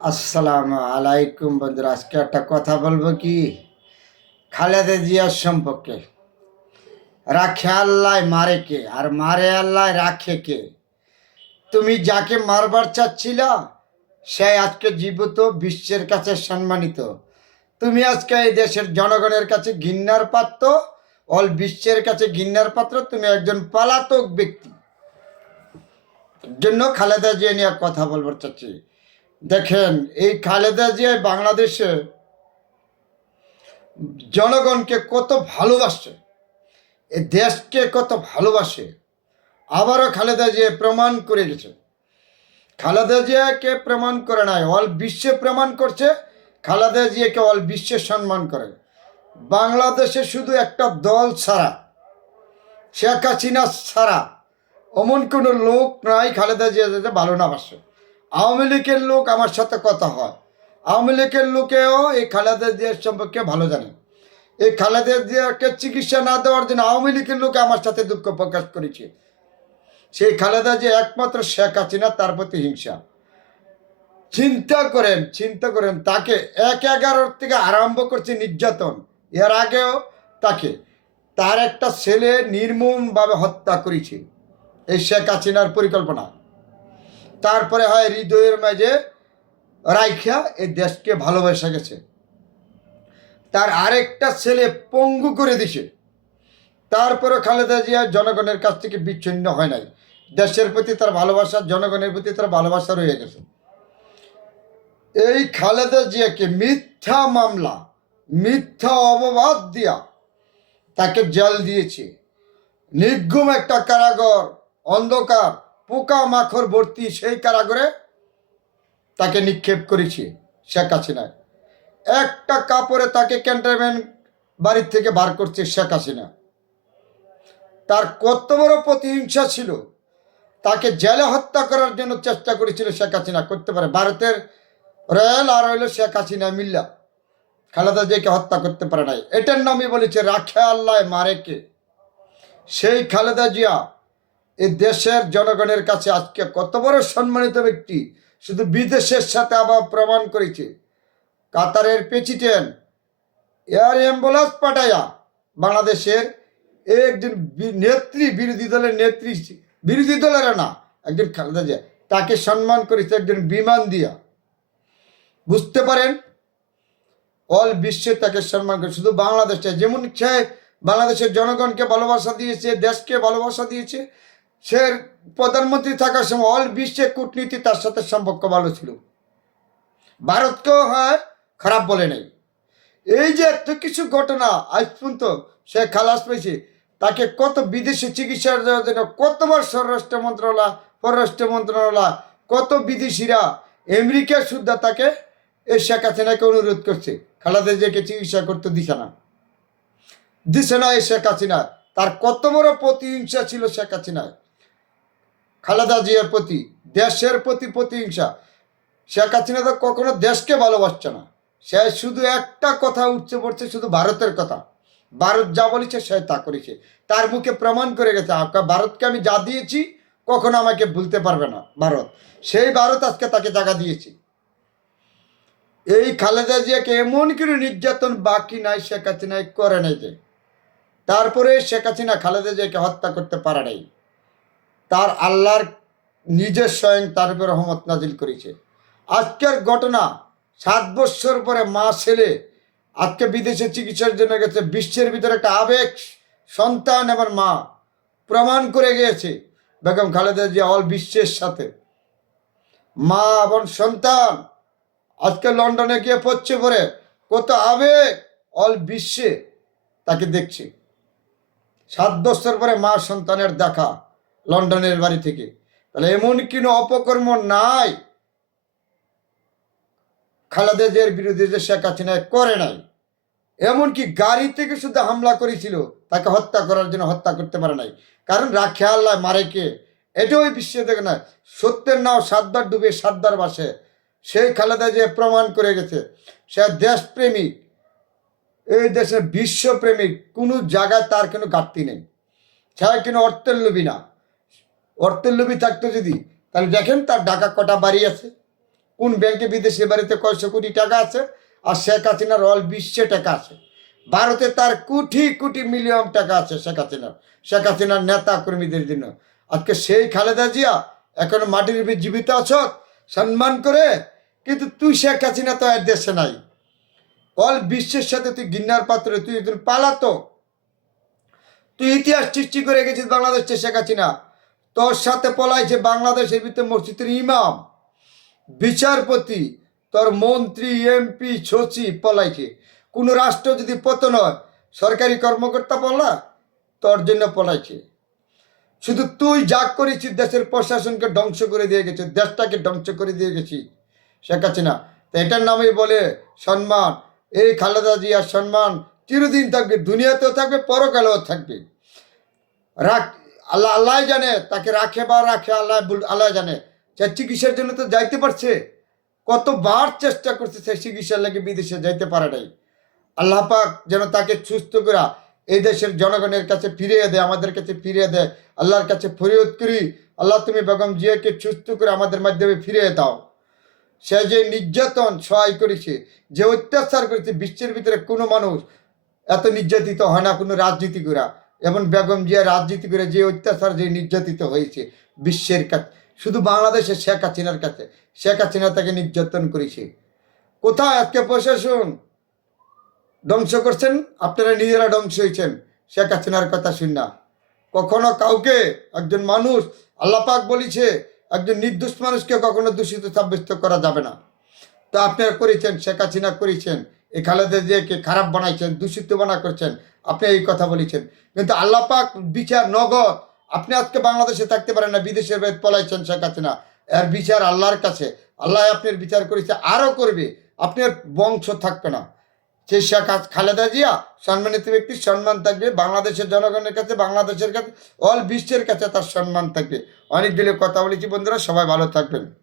আসসালামু আলাইকুম বন্ধুরা, আজকে একটা কথা বলবো কি খালেদা জিয়ার সম্পর্কে। রাখে আল্লাহ, মারে কে? আর মারে আল্লাহ, রাখে কে? তুমি যাকে মারবার চাচ্ছিল সে আজকে জীবিত, বিশ্বের কাছে সম্মানিত। তুমি আজকে এই দেশের জনগণের কাছে ঘৃণার পাত্র, অল বিশ্বের কাছে ঘৃণার পাত্র। তুমি একজন পলাতক ব্যক্তি। জন্য খালেদা জিয়া নিয়ে কথা বলবার চাচ্ছি। দেখেন, এই খালেদা জিয়া বাংলাদেশে জনগণকে কত ভালোবাসে, এ দেশকে কত ভালোবাসে। আবারও খালেদা জিয়া প্রমাণ করে গেছে। খালেদা জিয়াকে প্রমাণ করে নাই, অল বিশ্বে প্রমাণ করছে। খালেদা জিয়াকে অল বিশ্বে সম্মান করে। বাংলাদেশে শুধু একটা দল ছাড়া, শেখ হাসিনা ছাড়া অমন কোনো লোক নাই খালেদা জিয়া যাতে ভালো না বাসে। আওয়ামী লীগের লোক আমার সাথে কথা হয়, আওয়ামী লীগের লোকেও এই খালেদা জিয়ার সম্পর্কে ভালো জানে। এই খালেদা জিয়াকে চিকিৎসা না দেওয়ার জন্য আওয়ামী লীগের লোক আমার সাথে দুঃখ প্রকাশ করেছে। সেই খালেদা জিয়া একমাত্র শেখ হাসিনা, তার প্রতি হিংসা। চিন্তা করেন তাকে 1/11 থেকে আরম্ভ করছে নির্যাতন। এর আগেও তাকে তার একটা ছেলে নির্মমভাবে হত্যা করেছে এই শেখ হাসিনার পরিকল্পনা। তারপরে হয় হৃদয়ের মাঝে রাইখা এই দেশকে ভালোবেসে গেছে। তার আরেকটা ছেলে পঙ্গু করে দিছে। তারপরে খালেদা জিয়া জনগণের কাছ থেকে বিচ্ছিন্ন হয় নাই। দেশের প্রতি তার ভালোবাসা, জনগণের প্রতি তার ভালোবাসা রয়ে গেছে। এই খালেদা জিয়াকে মিথ্যা মামলা, মিথ্যা অপবাদ দিয়া তাকে জেল দিয়েছে। নির্ঘুম একটা কারাগার, অন্ধকার, পোকা মাখড় ভর্তি সেই কারাগারে তাকে নিক্ষেপ করেছে শেখ হাসিনা। একটা কাপড়ে তাকে ক্যান্টনমেন্ট বাড়ির থেকে বার করছে শেখ হাসিনা। তার কত বড় প্রতিহিংসা ছিল! তাকে জেলে হত্যা করার জন্য চেষ্টা করেছিল শেখ হাসিনা। করতে পারে ভারতের রয়্যাল আর হইল শেখ হাসিনা মিল্লা খালেদা জিয়াকে হত্যা করতে পারে নাই। এটার নামই বলেছে রাখে আল্লাহ, মারে কে? সেই খালেদা জিয়া এই দেশের জনগণের কাছে আজকে কত বড় সম্মানিত ব্যক্তি। শুধু বিদেশের সাথে আবার প্রমাণ করেছে। কাতারের প্রেসিডেন্ট এয়ার অ্যাম্বুলেন্স পাঠাইয়া বাংলাদেশের একজন নেত্রী, বিরোধী দলের নেত্রী, বিরোধী দলের না, একজন খালেদা জিয়া তাকে সম্মান করেছে একজন বিমান দিয়া। বুঝতে পারেন, অল বিশ্বে তাকে সম্মান করে। শুধু বাংলাদেশে যেমন সে বাংলাদেশের জনগণকে ভালোবাসা দিয়েছে, দেশকে ভালোবাসা দিয়েছে, সে প্রধানমন্ত্রী থাকার সময় অল বিশ্বে কূটনীতি তার সাথে সম্পর্ক ভালো ছিল। ভারতকেও হয় খারাপ বলে নেই। এই যে এত কিছু ঘটনা আজ পর্যন্ত সে খালাস পেয়েছে, তাকে কত বিদেশে চিকিৎসা দেওয়ার জন্য কতবার স্বরাষ্ট্র মন্ত্রণালয়, পররাষ্ট্র মন্ত্রণালয়, কত বিদেশিরা, আমেরিকা সুদ্ধা তাকে এই শেখ হাসিনাকে অনুরোধ করছে খালেদা জিয়াকে চিকিৎসা করতে দিছে না এই শেখ হাসিনা। তার কত বড় প্রতিহিংসা ছিল শেখ হাসিনায় খালেদা জিয়ার প্রতি, দেশের প্রতি প্রতিহিংসা। শেখ হাসিনা তো কখনো দেশকে ভালোবাসছে না। সে শুধু একটা কথা উঠছে পড়ছে, শুধু ভারতের কথা। ভারত যা বলেছে সে তা করেছে। তার মুখে প্রমাণ করে গেছে, ভারতকে আমি যা দিয়েছি কখনো আমাকে ভুলতে পারবে না ভারত। সেই ভারত আজকে তাকে জায়গা দিয়েছে। এই খালেদা জিয়াকে এমন কোনো নির্যাতন বাকি নাই শেখ হাসিনায় করে নাই যে। তারপরে শেখ হাসিনা খালেদা জিয়াকে হত্যা করতে পারে নাই। তার আল্লাহর নিজের স্বয়ং তার উপর রহমত নাজিল করেছে। আজকের ঘটনা, 7 বছর পরে মা ছেলে আজকে বিদেশে চিকিৎসার জন্য গেছে। বিশ্বের ভিতরে একটা আবেগ, সন্তান এবং মা প্রমাণ করে গিয়েছে বেগম খালেদা জিয়া অল বিশ্বের সাথে। মা এবং সন্তান আজকে লন্ডনে গিয়ে পড়ছে পরে কত আবেগ, অল বিশ্বে তাকে দেখছে। 7 বছর পরে মা সন্তানের দেখা লন্ডনের বাড়ি থেকে। তাহলে এমন কোনো অপকর্ম নাই খালেদা জিয়ার বিরুদ্ধে যে শেখ হাসিনা করে নাই। এমনকি গাড়ি থেকে শুধু হামলা করেছিল, তাকে হত্যা করার জন্য হত্যা করতে পারে নাই। কারণ রাখে আল্লাহ, মারে কে? এটাও বিশ্বে দেখে না। সত্যের নাও 7বার ডুবে 7বার বাসে। সেই খালেদা জিয়া প্রমাণ করে গেছে সে দেশপ্রেমিক, এই দেশের বিশ্বপ্রেমিক। কোনো জায়গায় তার কোনো ঘাটতি নেই। সে কোনো অর্থের লোভী না। অর্থের লোভী থাকতো যদি, তাহলে দেখেন তার ঢাকা কটা বাড়ি আছে, কোন ব্যাংকে বিদেশি বাড়িতে কয়শো কোটি টাকা আছে, আর শেখ হাসিনার অল বিশ্বে টাকা আছে। ভারতে তার কোটি কোটি মিলিয়ন টাকা আছে শেখ হাসিনার নেতা কর্মীদের জন্য। আজকে সেই খালেদা জিয়া এখন মাটির উপর জীবিত আছ সম্মান করে, কিন্তু তুই শেখ হাসিনা তো আর দেশে নাই। অল বিশ্বের সাথে তুই গিন্নার পাত্র, তুই একজন পালাতো, তুই ইতিহাস সৃষ্টি করে গেছিস বাংলাদেশে। শেখ হাসিনা তোর সাথে পলাইছে বাংলাদেশের ভিতরে মসজিদের ইমাম, বিচারপতি, তোর মন্ত্রী, এমপি, সচিব পলাইছে। কোনো রাষ্ট্র যদি পতন হয়, সরকারি কর্মকর্তা পলা, তোর জন্য পলাইছে। শুধু তুই যা করেছিস, দেশের প্রশাসনকে ধ্বংস করে দিয়ে গেছিস, দেশটাকে ধ্বংস করে দিয়ে গেছিস শেখ হাসিনা। তো এটার নামেই বলে সম্মান। এই খালেদা জিয়ার সম্মান চিরদিন থাকবে, দুনিয়াতেও থাকবে, পরকালেও থাকবে। আল্লাহ জানে তাকে রাখে বা রাখে, আল্লাহ জানে। সে চিকিৎসার জন্য তো যাইতে পারছে, কতবার চেষ্টা করছে, সে চিকিৎসার লাগে বিদেশে যাইতে পারে নাই। আল্লাহ পাক যেন তাকে সুস্থ করে এই দেশের জনগণের কাছে ফিরিয়ে দেয়, আমাদের কাছে ফিরিয়ে দেয়। আল্লাহর কাছে ফরিয়াদ করি, আল্লাহ তুমি বেগম জিয়াকে সুস্থ করে আমাদের মাধ্যমে ফিরিয়ে দাও। সে যে নির্যাতন সহায় করেছে, যে অত্যাচার করেছে, বিশ্বের ভিতরে কোনো মানুষ এত নির্যাতিত হয় না, কোনো রাজনীতি করা। এবং বেগম জিয়া রাজনীতি করে যে অত্যাচার, যে নির্যাতিত হয়েছে বিশ্বের কাছে, শুধু বাংলাদেশে শেখ হাসিনার কাছে, শেখ হাসিনা তাকে নির্যাতন করেছে। কোথায় আজকে প্রশাসন ধ্বংস করছেন? আপনারা নিজেরা ধ্বংস হয়েছেন শেখ হাসিনার কথা শুন না। কখনো কাউকে, একজন মানুষ, আল্লাহ পাক বলেছে একজন নির্দোষ মানুষকে কখনো দূষিত সাব্যস্ত করা যাবে না। তো আপনারা করেছেন, শেখ হাসিনা করেছেন, এই খালেদা জিয়াকে খারাপ বানাইছেন, দূষিত বানা করছেন, আপনি এই কথা বলেছেন। কিন্তু আল্লাহ পাক বিচার নগদ। আপনি আজকে বাংলাদেশে থাকতে পারেন না, বিদেশের বাইরে পলাইছেন শেখ হাসিনা, এর বিচার আল্লাহর কাছে। আল্লাহ আপনার বিচার করেছে, আরও করবে, আপনার বংশ থাকবে না। সেই শেখ খালেদা জিয়া সম্মানিত ব্যক্তি, সম্মান থাকবে বাংলাদেশের জনগণের কাছে, বাংলাদেশের কাছে, অল বিশ্বের কাছে তার সম্মান থাকবে। অনেক দিলে কথা বলেছি বন্ধুরা, সবাই ভালো থাকবেন।